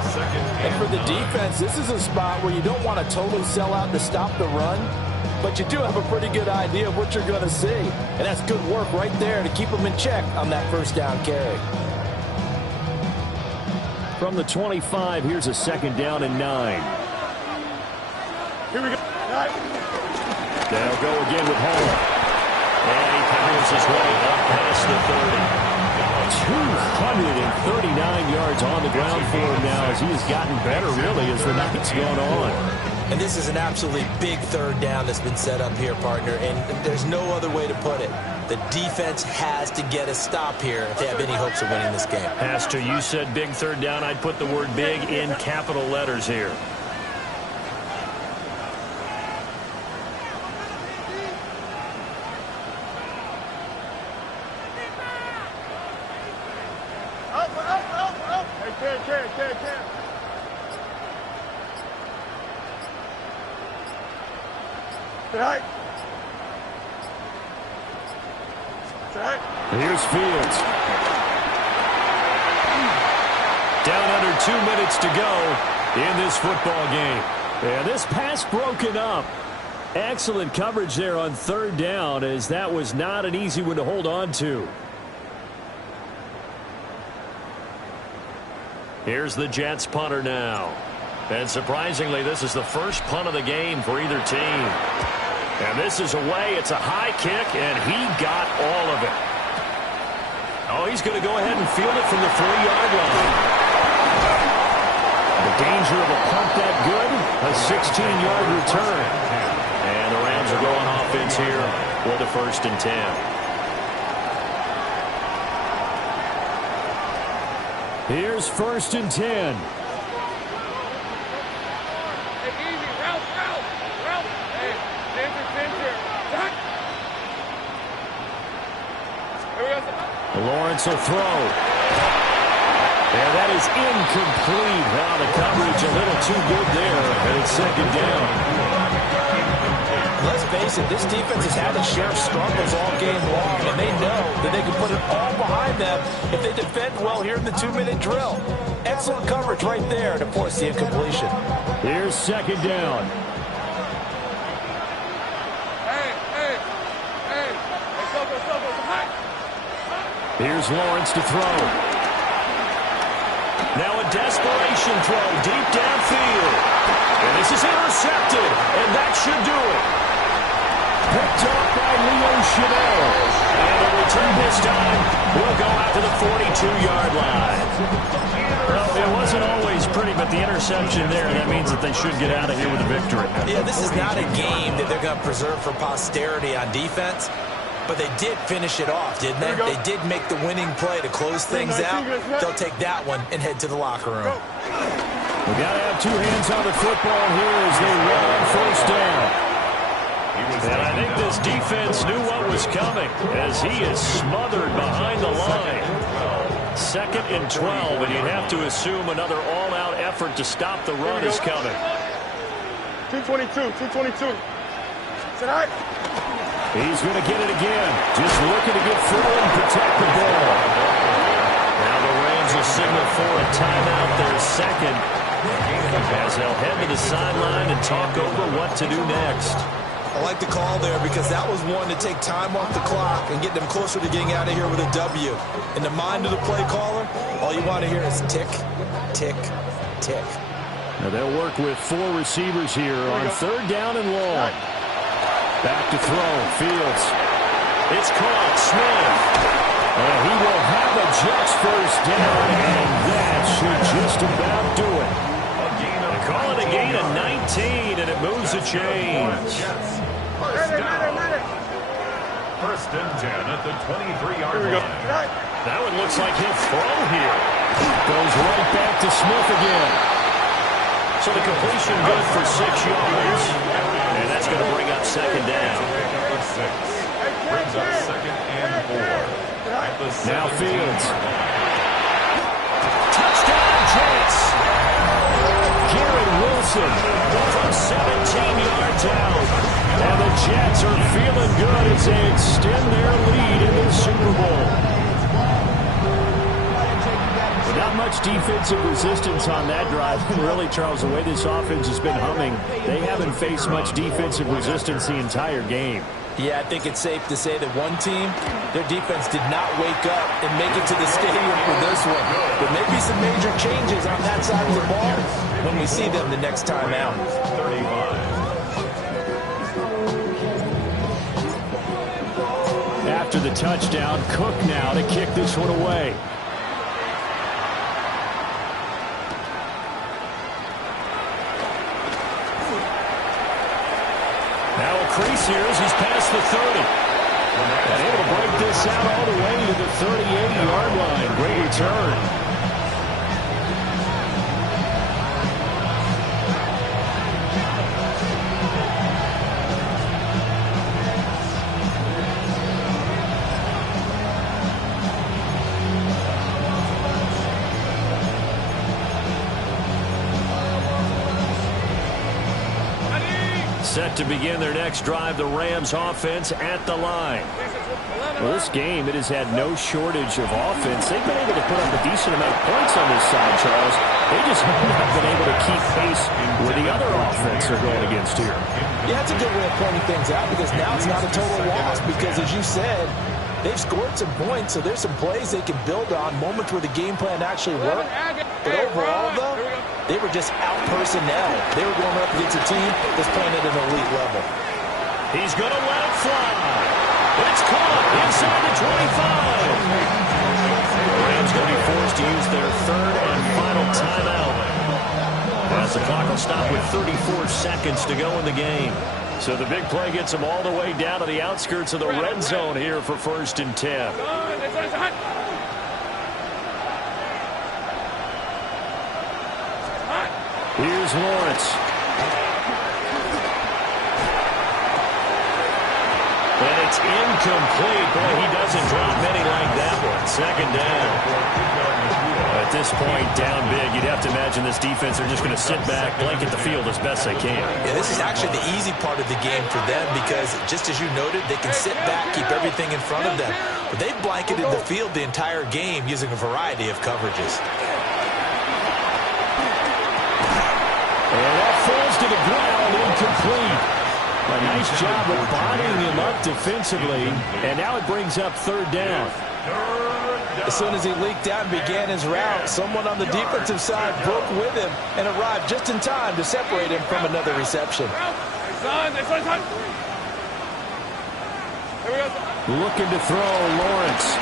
And for the defense, this is a spot where you don't want to totally sell out to stop the run, but you do have a pretty good idea of what you're going to see. And that's good work right there to keep them in check on that first down carry. From the 25, here's a 2nd down and 9. Here we go. They'll go again with Hall. And he powers his way up past the 30. 239 yards on the ground for him now as he has gotten better, really, as the night's gone on. And this is an absolutely big 3rd down that's been set up here, partner, and there's no other way to put it. The defense has to get a stop here if they have any hopes of winning this game. Pastor, you said big 3rd down. I'd put the word big in capital letters here. Right. Here's Fields. Down under 2 minutes to go in this football game. And this pass broken up. Excellent coverage there on 3rd down, as that was not an easy one to hold on to. Here's the Jets punter now. And surprisingly, this is the first punt of the game for either team. And this is away. It's a high kick, and he got all of it. Oh, he's going to go ahead and field it from the 3-yard line. The danger of a punt that good, a 16-yard return. And the Rams are going offense here with a 1st and 10. Here's 1st and 10. Lawrence will throw. And that is incomplete. Now the coverage a little too good there. And it's 2nd down. Let's face it, this defense has had its share of struggles all game long, and they know that they can put it all behind them if they defend well here in the 2-minute drill. Excellent coverage right there to force the incompletion. Here's 2nd down. Here's Lawrence to throw. Now a desperation throw deep downfield. And this is intercepted, and that should do it. Picked up by Leo Chanel. And the return this time will go out to the 42-yard line. Well, it wasn't always pretty, but the interception there, that means that they should get out of here with a victory. Yeah, this is not a game that they're going to preserve for posterity on defense. But they did finish it off, didn't they? They did make the winning play to close things out. They'll take that one and head to the locker room. We got to have 2 hands on the football here as they run on 1st down. And I think this defense knew what was coming as he is smothered behind the line. 2nd and 12, and you'd have to assume another all-out effort to stop the run is coming. 222, 222. Is that all right? He's going to get it again. Just looking to get through and protect the ball. Now the Rams will signal for a timeout, their second, as they'll head to the sideline and talk over what to do next. I like the call there because that was one to take time off the clock and get them closer to getting out of here with a W. In the mind of the play caller, all you want to hear is tick, tick, tick. Now they'll work with 4 receivers here on 3rd down and long. Back to throw. Fields. It's caught. Smith. And he will have a Jets first down, and that should just about do it. They call it a gain of 19, and it moves the chains. First and 10 at the 23-yard line. That one looks like he'll throw here. Goes right back to Smith again. So the completion good for 6 yards. And that's going to bring up second down. Brings up second and 4. Now Fields. Touchdown Jets. Garrett Wilson from 17 yards out. And the Jets are feeling good as they extend their lead in the Super Bowl. Not much defensive resistance on that drive. And really, Charles, the way this offense has been humming, they haven't faced much defensive resistance the entire game. Yeah, I think it's safe to say that one team, their defense did not wake up and make it to the stadium for this one. There may be some major changes on that side of the ball when we see them the next time out. 35. After the touchdown, Cook now to kick this one away. Now a crease here as he's past the 30. And able to break this out all the way to the 38-yard line. Great return. Set to begin their next drive, the Rams offense at the line. Well, this game, it has had no shortage of offense. They've been able to put up a decent amount of points on this side, Charles. They just have not been able to keep pace with the other offense they're going against here. Yeah, that's a good way of pointing things out because now it's not a total loss because, as you said, they've scored some points, so there's some plays they can build on, moments where the game plan actually worked. But overall, though, they were just out personnel. They were going up against a team that's playing at an elite level. He's going to let it fly. It's caught inside the 25. The Rams going to be forced to use their 3rd and final timeout. As the clock will stop with 34 seconds to go in the game. So the big play gets them all the way down to the outskirts of the red zone here for 1st and 10. Here's Lawrence. And it's incomplete. Boy, he doesn't drop many like that one. Second down. At this point, down big, you'd have to imagine this defense, they're just going to sit back, blanket the field as best they can. Yeah, this is actually the easy part of the game for them because, just as you noted, they can sit back, keep everything in front of them. But they've blanketed the field the entire game using a variety of coverages. And that falls to the ground, incomplete. A nice job of bodying him up defensively. And now it brings up 3rd down. As soon as he leaked out and began his route, someone on the defensive side broke with him and arrived just in time to separate him from another reception. Looking to throw, Lawrence.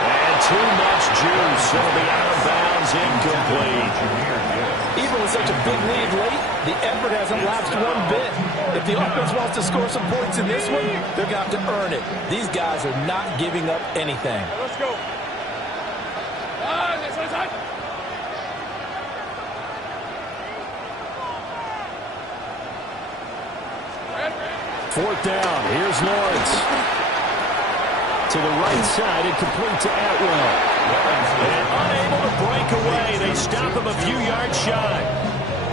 And too much juice. It'll be out of bounds, incomplete. Even with such a big lead late, the effort hasn't lapsed one bit. If the offense wants to score some points in this one, they're going to have to earn it. These guys are not giving up anything. Let's go. 4th down. Here's Lawrence. To the right side and complete to Atwell. And unable to break away, they stop him a few yards shy.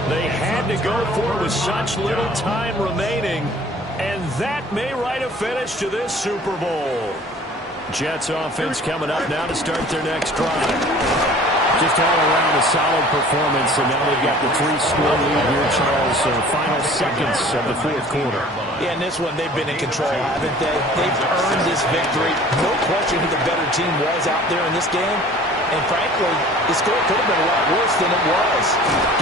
They had to go for it with such little time remaining, and that may write a finish to this Super Bowl. Jets offense coming up now to start their next drive. Just all around a solid performance, and now they've got the 3-score lead here, Charles. So final seconds of the fourth quarter. Yeah, and this one, they've been in control, haven't they? They've earned this victory. No question who the better team was out there in this game. And frankly, the score could have been a lot worse than it was.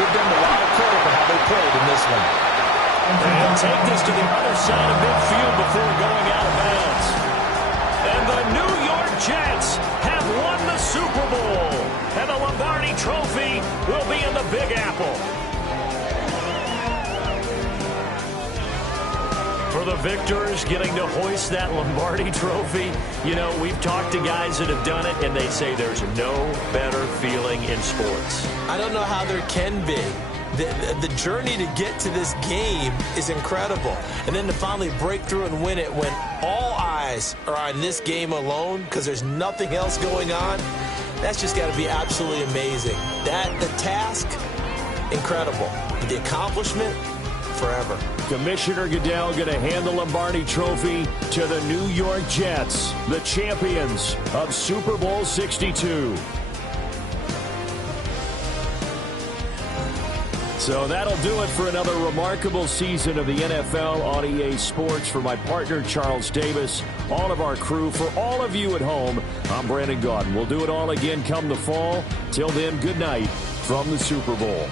Give them a lot of credit for how they played in this one. And take this to the other side of midfield before going out of bounds. And the New York Jets have won the Super Bowl. And the Lombardi Trophy will be in the Big Apple. For the victors getting to hoist that Lombardi Trophy, you know, we've talked to guys that have done it, and they say there's no better feeling in sports. I don't know how there can be. The journey to get to this game is incredible. And then to finally break through and win it when all eyes are on this game alone because there's nothing else going on, that's just got to be absolutely amazing. The task, incredible. The accomplishment, forever. Commissioner Goodell going to hand the Lombardi Trophy to the New York Jets, the champions of Super Bowl 62. So that'll do it for another remarkable season of the NFL on EA Sports. For my partner, Charles Davis, all of our crew, for all of you at home, I'm Brandon Gaudin. We'll do it all again come the fall. Till then, good night from the Super Bowl.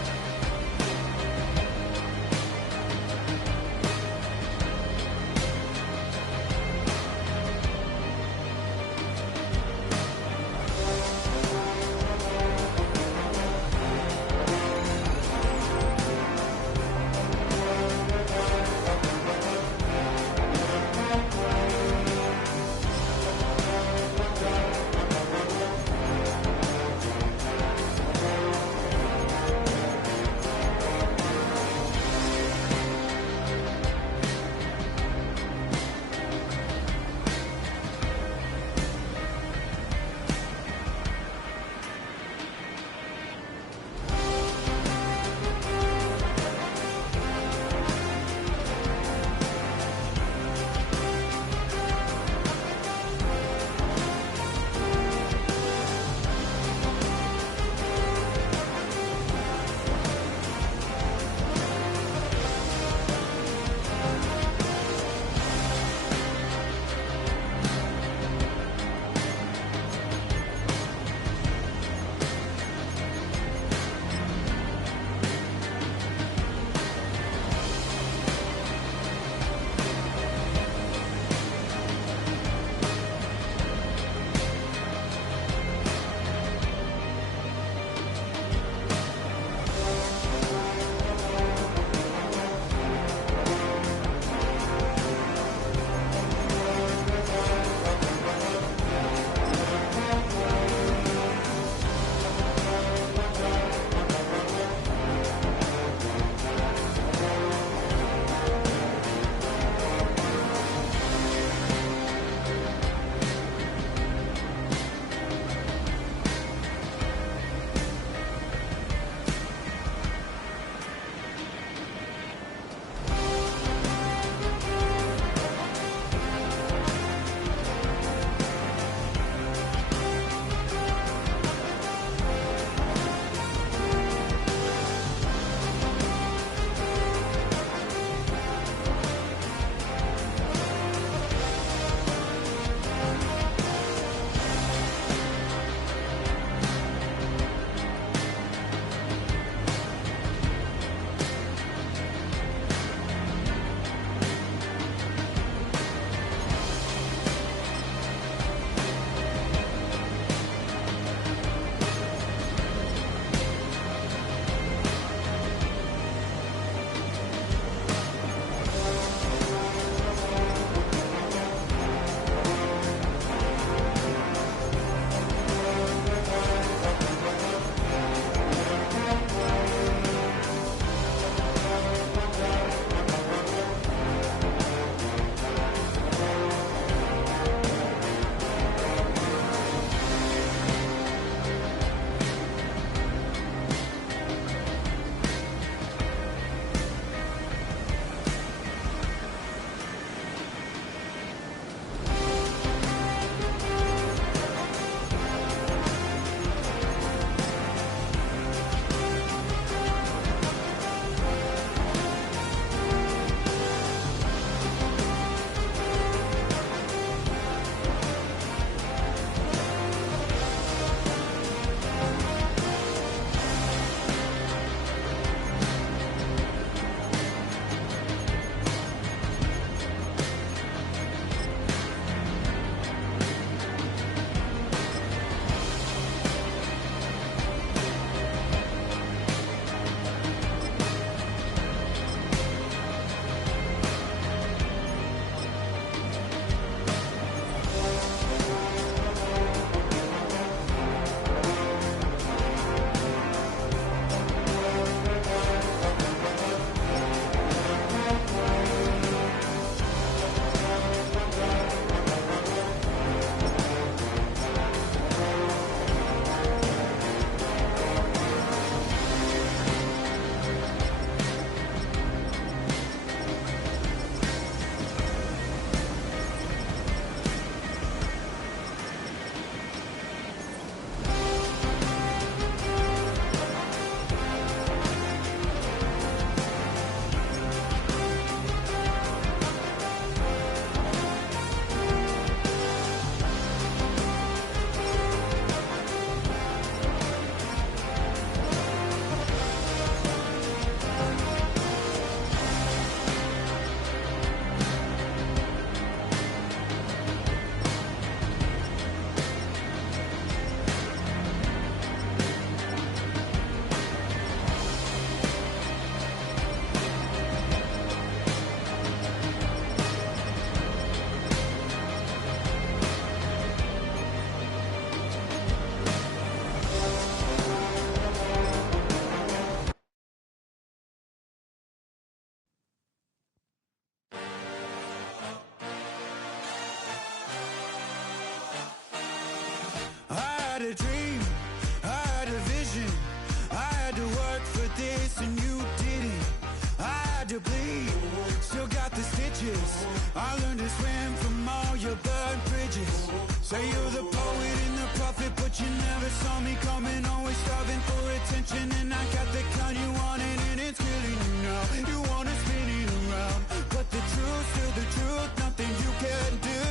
bridges. I learned to swim from all your burned bridges. Say you're the poet and the prophet, but you never saw me coming. Always starving for attention, and I got the kind you wanted, and it's killing you now. You wanna spin it around, but the truth's still the truth. Nothing you can do.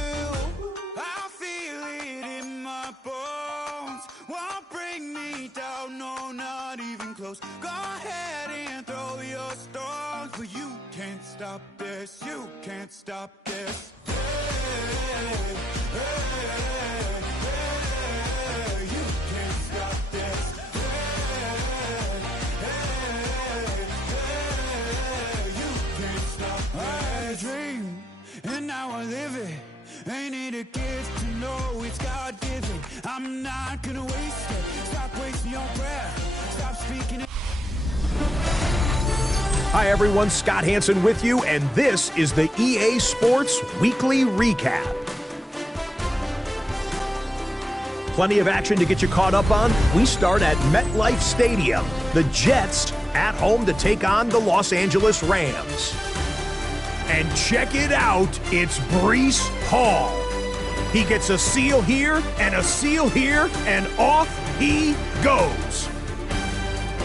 I feel it in my bones. Won't bring me down, no, not even close. Go ahead and throw your stones, but you can't stop this. You can't stop this. Hey, hey, hey, hey, you can't stop this. Hey, hey, hey, you can't stop this. I had a dream, and now I live it. Ain't it a gift to know it's God-given? I'm not gonna waste it. Stop wasting your breath. Stop speaking it. Hi everyone, Scott Hansen with you, and this is the EA Sports Weekly Recap. Plenty of action to get you caught up on. We start at MetLife Stadium. The Jets at home to take on the Los Angeles Rams. And check it out, it's Breece Hall. He gets a seal here and a seal here, and off he goes.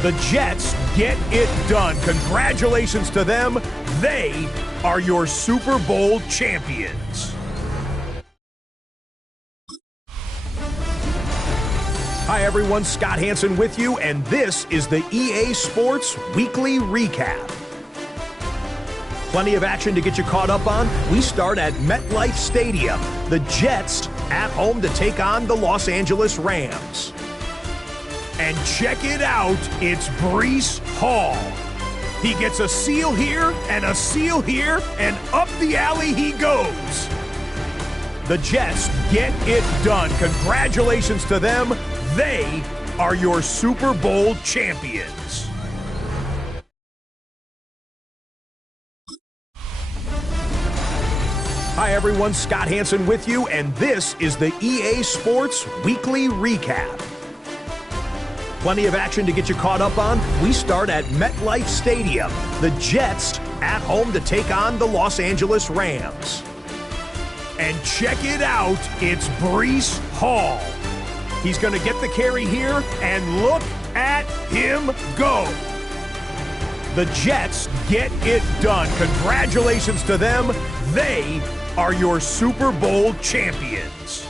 The Jets get it done. Congratulations to them. They are your Super Bowl champions. Hi everyone, Scott Hansen with you, and this is the EA Sports Weekly Recap. Plenty of action to get you caught up on. We start at MetLife Stadium. The Jets at home to take on the Los Angeles Rams. And check it out, it's Breece Hall. He gets a seal here and a seal here, and up the alley he goes. The Jets get it done. Congratulations to them. They are your Super Bowl champions. Hi everyone, Scott Hansen with you, and this is the EA Sports Weekly Recap. Plenty of action to get you caught up on. We start at MetLife Stadium. The Jets at home to take on the Los Angeles Rams. And check it out, it's Breece Hall. He's going to get the carry here, and look at him go. The Jets get it done. Congratulations to them. They are your Super Bowl champions.